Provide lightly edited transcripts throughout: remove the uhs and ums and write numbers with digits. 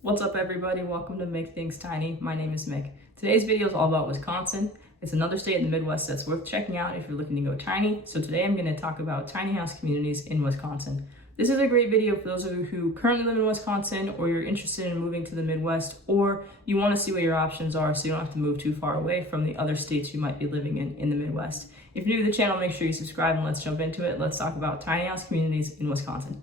What's up everybody, welcome to Make Things Tiny. My name is Mick. Today's video is all about Wisconsin. It's another state in the Midwest that's worth checking out if you're looking to go tiny. So today I'm going to talk about tiny house communities in Wisconsin. This is a great video for those of you who currently live in Wisconsin, or you're interested in moving to the Midwest, or you want to see what your options are so you don't have to move too far away from the other states you might be living in the Midwest. If you're new to the channel, make sure you subscribe and let's jump into it. Let's talk about tiny house communities in Wisconsin.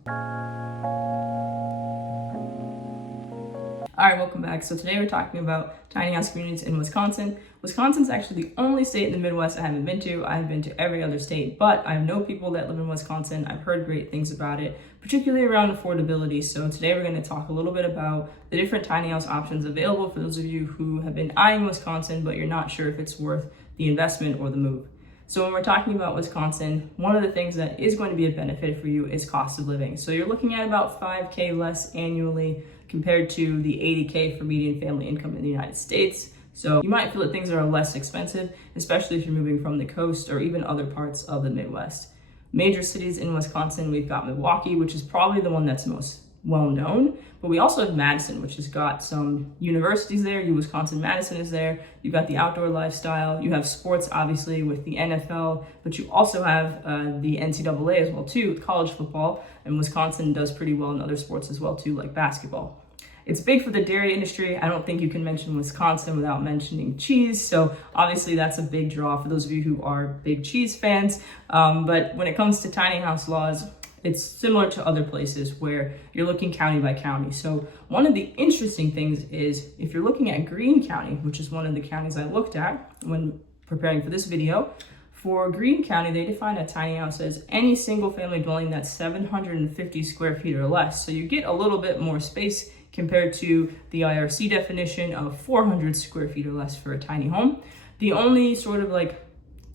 All right, welcome back. So today we're talking about tiny house communities in Wisconsin. Wisconsin's actually the only state in the Midwest I haven't been to. I have been to every other state, but I know people that live in Wisconsin. I've heard great things about it, particularly around affordability. So today we're going to talk a little bit about the different tiny house options available for those of you who have been eyeing Wisconsin, but you're not sure if it's worth the investment or the move. So when we're talking about Wisconsin, one of the things that is going to be a benefit for you is cost of living. So you're looking at about $5,000 less annually compared to the $80,000 for median family income in the United States. So you might feel that things are less expensive, especially if you're moving from the coast or even other parts of the Midwest. Major cities in Wisconsin, we've got Milwaukee, which is probably the one that's most well known, but we also have Madison, which has got some universities there. Wisconsin-Madison is there. You've got the outdoor lifestyle. You have sports, obviously, with the NFL, but you also have the NCAA as well, too, with college football, and Wisconsin does pretty well in other sports as well, too, like basketball. It's big for the dairy industry. I don't think you can mention Wisconsin without mentioning cheese. So obviously that's a big draw for those of you who are big cheese fans. But when it comes to tiny house laws, it's similar to other places where you're looking county by county. So one of the interesting things is if you're looking at Greene County, which is one of the counties I looked at when preparing for this video, for Greene County, they define a tiny house as any single family dwelling that's 750 square feet or less. So you get a little bit more space compared to the IRC definition of 400 square feet or less for a tiny home. The only sort of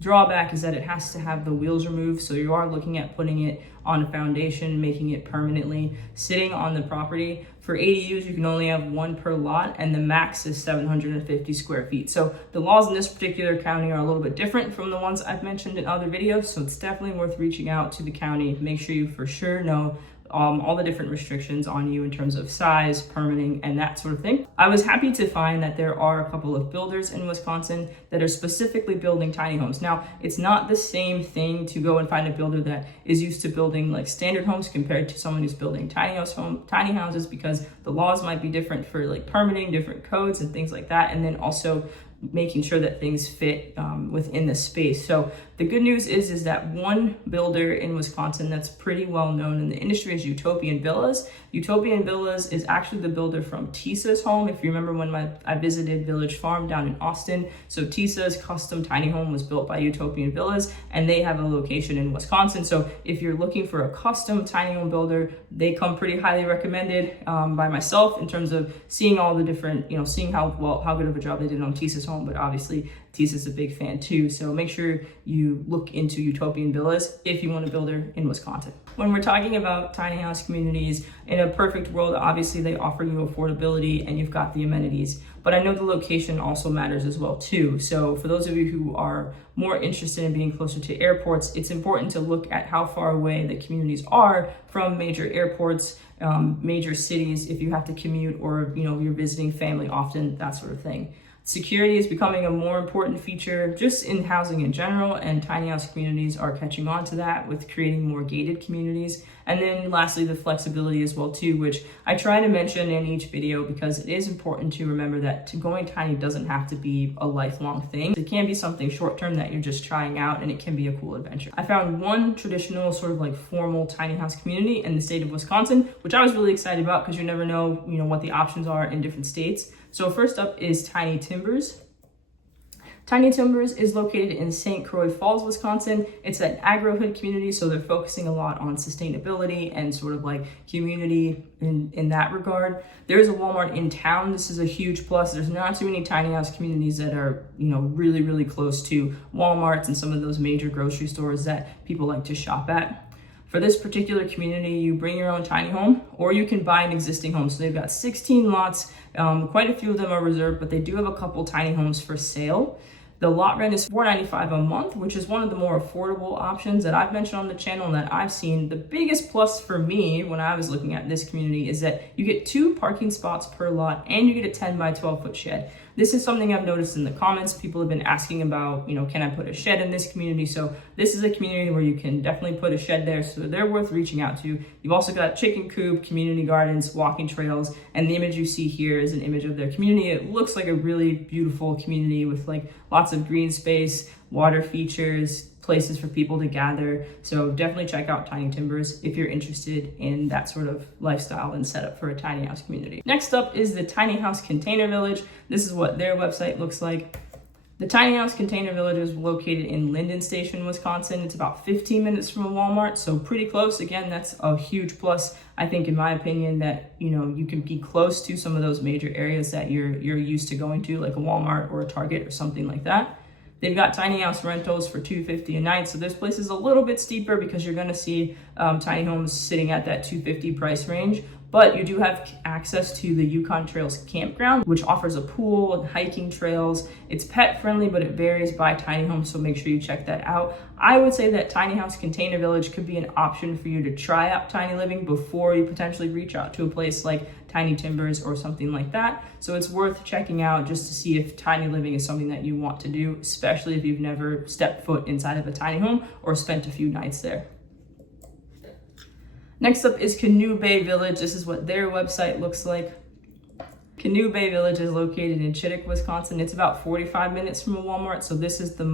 drawback is that it has to have the wheels removed. So you are looking at putting it on a foundation, making it permanently sitting on the property. For ADUs, you can only have one per lot, and the max is 750 square feet. So the laws in this particular county are a little bit different from the ones I've mentioned in other videos. So it's definitely worth reaching out to the county. Make sure you for sure know all the different restrictions on you in terms of size, permitting, and that sort of thing. I was happy to find that there are a couple of builders in Wisconsin that are specifically building tiny homes. Now, it's not the same thing to go and find a builder that is used to building like standard homes compared to someone who's building tiny houses, because the laws might be different for like permitting, different codes and things like that, and then also making sure that things fit within the space. So the good news is that one builder in Wisconsin that's pretty well known in the industry is Utopian Villas. Utopian Villas is actually the builder from Tisa's home. If you remember when I visited Village Farm down in Austin. So Tisa's custom tiny home was built by Utopian Villas, and they have a location in Wisconsin. So if you're looking for a custom tiny home builder, they come pretty highly recommended by myself in terms of seeing all the different, seeing how good of a job they did on Tisa's home. But obviously Tisa's a big fan too. So make sure you look into Utopian Villas if you want a builder in Wisconsin. When we're talking about tiny house communities, in a perfect world, obviously they offer you affordability and you've got the amenities, but I know the location also matters as well too. So for those of you who are more interested in being closer to airports, it's important to look at how far away the communities are from major airports, major cities, if you have to commute or you're visiting family often, that sort of thing. Security is becoming a more important feature just in housing in general, and tiny house communities are catching on to that with creating more gated communities. And then lastly, the flexibility as well too, which I try to mention in each video because it is important to remember that going tiny doesn't have to be a lifelong thing. It can be something short-term that you're just trying out, and it can be a cool adventure. I found one traditional sort of formal tiny house community in the state of Wisconsin, which I was really excited about because you never know, what the options are in different states. So first up is Tiny Timbers. Tiny Timbers is located in St. Croix Falls, Wisconsin. It's an agro-hood community, so they're focusing a lot on sustainability and sort of community in that regard. There is a Walmart in town. This is a huge plus. There's not too many tiny house communities that are, really, really close to Walmarts and some of those major grocery stores that people like to shop at. For this particular community, you bring your own tiny home, or you can buy an existing home. So they've got 16 lots. Quite a few of them are reserved, but they do have a couple tiny homes for sale. The lot rent is $495 a month, which is one of the more affordable options that I've mentioned on the channel and that I've seen. The biggest plus for me when I was looking at this community is that you get 2 parking spots per lot and you get a 10 by 12 foot shed. This is something I've noticed in the comments. People have been asking about, can I put a shed in this community? So this is a community where you can definitely put a shed there. So they're worth reaching out to. You've also got chicken coop, community gardens, walking trails, and the image you see here is an image of their community. It looks like a really beautiful community with like lots of green space, water features, places for people to gather. So definitely check out Tiny Timbers if you're interested in that sort of lifestyle and setup for a tiny house community. Next up is the Tiny House Container Village. This is what their website looks like. The Tiny House Container Village is located in Linden Station, Wisconsin. It's about 15 minutes from a Walmart, so pretty close. Again, that's a huge plus, I think, in my opinion, that you can be close to some of those major areas that you're used to going to, like a Walmart or a Target or something like that. They've got tiny house rentals for $250 a night. So this place is a little bit steeper because you're gonna see tiny homes sitting at that $250 price range. But you do have access to the Yukon Trails campground, which offers a pool and hiking trails. It's pet friendly, but it varies by tiny home, so make sure you check that out. I would say that Tiny House Container Village could be an option for you to try out tiny living before you potentially reach out to a place like Tiny Timbers or something like that. So it's worth checking out just to see if tiny living is something that you want to do, especially if you've never stepped foot inside of a tiny home or spent a few nights there. Next up is Canoe Bay Village. This is what their website looks like. Canoe Bay Village is located in Chittick, Wisconsin. It's about 45 minutes from a Walmart, so this is the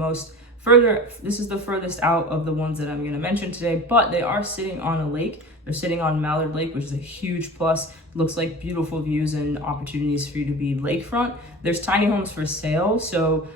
furthest out of the ones that I'm going to mention today, but they are sitting on a lake. They're sitting on Mallard Lake, which is a huge plus. Looks like beautiful views and opportunities for you to be lakefront. There's tiny homes for sale, so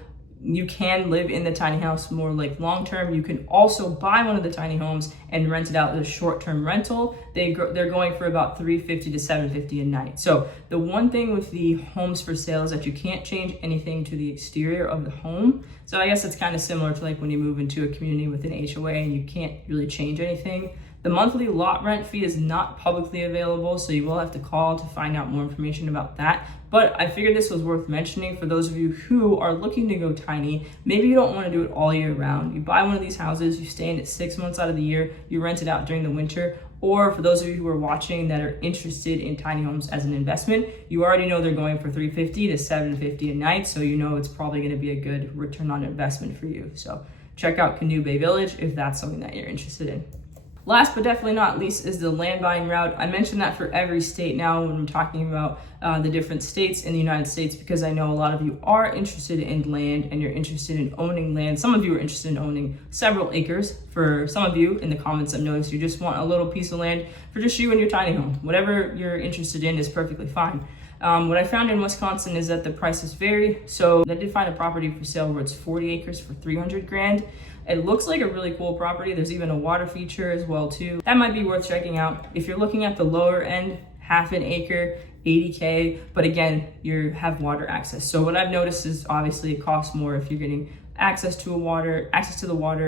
you can live in the tiny house more like long-term. You can also buy one of the tiny homes and rent it out as a short-term rental. They're going for about $350 to $750 a night. So the one thing with the homes for sale is that you can't change anything to the exterior of the home. So I guess it's kind of similar to like when you move into a community with an HOA and you can't really change anything. The monthly lot rent fee is not publicly available, so you will have to call to find out more information about that. But I figured this was worth mentioning for those of you who are looking to go tiny. Maybe you don't want to do it all year round. You buy one of these houses, you stay in it 6 months out of the year, you rent it out during the winter. Or for those of you who are watching that are interested in tiny homes as an investment, you already know they're going for $350 to $750 a night, so you know it's probably going to be a good return on investment for you. So check out Canoe Bay Village if that's something that you're interested in. Last but definitely not least is the land buying route. I mentioned that for every state now when I'm talking about the different states in the United States, because I know a lot of you are interested in land and you're interested in owning land. Some of you are interested in owning several acres. For some of you in the comments, I've noticed you just want a little piece of land for just you and your tiny home. Whatever you're interested in is perfectly fine. What I found in Wisconsin is that the prices vary. So I did find a property for sale where it's 40 acres for $300,000. It looks like a really cool property. There's even a water feature as well too. That might be worth checking out. If you're looking at the lower end, half an acre, $80K, but again, you have water access. So what I've noticed is obviously it costs more if you're getting access to the water,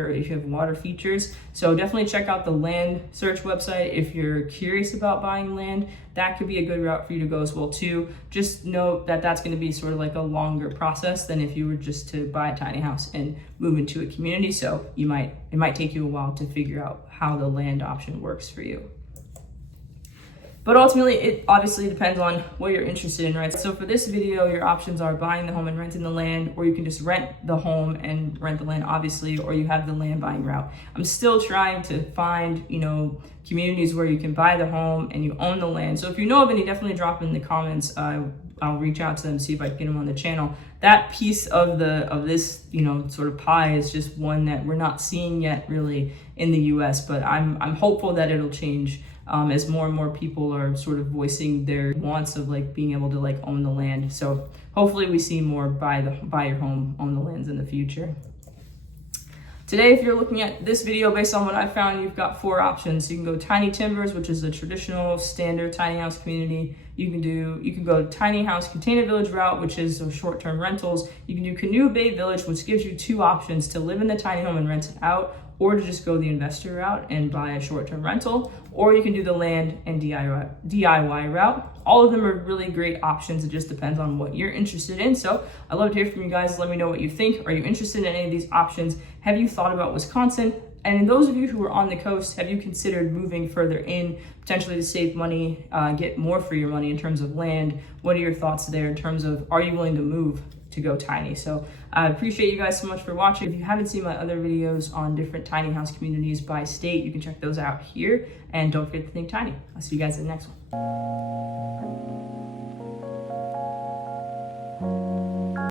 or if you have water features. So definitely check out the land search website if you're curious about buying land. That could be a good route for you to go as well too. Just note that that's going to be sort of like a longer process than if you were just to buy a tiny house and move into a community. So it might take you a while to figure out how the land option works for you. But ultimately, it obviously depends on what you're interested in, right? So for this video, your options are buying the home and renting the land, or you can just rent the home and rent the land, obviously, or you have the land buying route. I'm still trying to find, communities where you can buy the home and you own the land. So if you know of any, definitely drop in the comments. I'll reach out to them, see if I can get them on the channel. That piece of this, sort of pie is just one that we're not seeing yet really in the US, but I'm hopeful that it'll change. As more and more people are sort of voicing their wants of like being able to like own the land. So hopefully we see more buy your home, own the lands in the future. Today, if you're looking at this video based on what I found, you've got 4 options. You can go Tiny Timbers, which is a traditional standard tiny house community. You can go Tiny House Container Village route, which is short-term rentals. You can do Canoe Bay Village, which gives you 2 options: to live in the tiny home and rent it out, or to just go the investor route and buy a short-term rental. or you can do the land and DIY route. All of them are really great options. It just depends on what you're interested in. So I'd love to hear from you guys. Let me know what you think. Are you interested in any of these options? Have you thought about Wisconsin? And those of you who are on the coast, have you considered moving further in, potentially to save money, get more for your money in terms of land? What are your thoughts there in terms of, are you willing to move to go tiny? So I appreciate you guys so much for watching. If you haven't seen my other videos on different tiny house communities by state, you can check those out here. And don't forget to think tiny. I'll see you guys in the next one.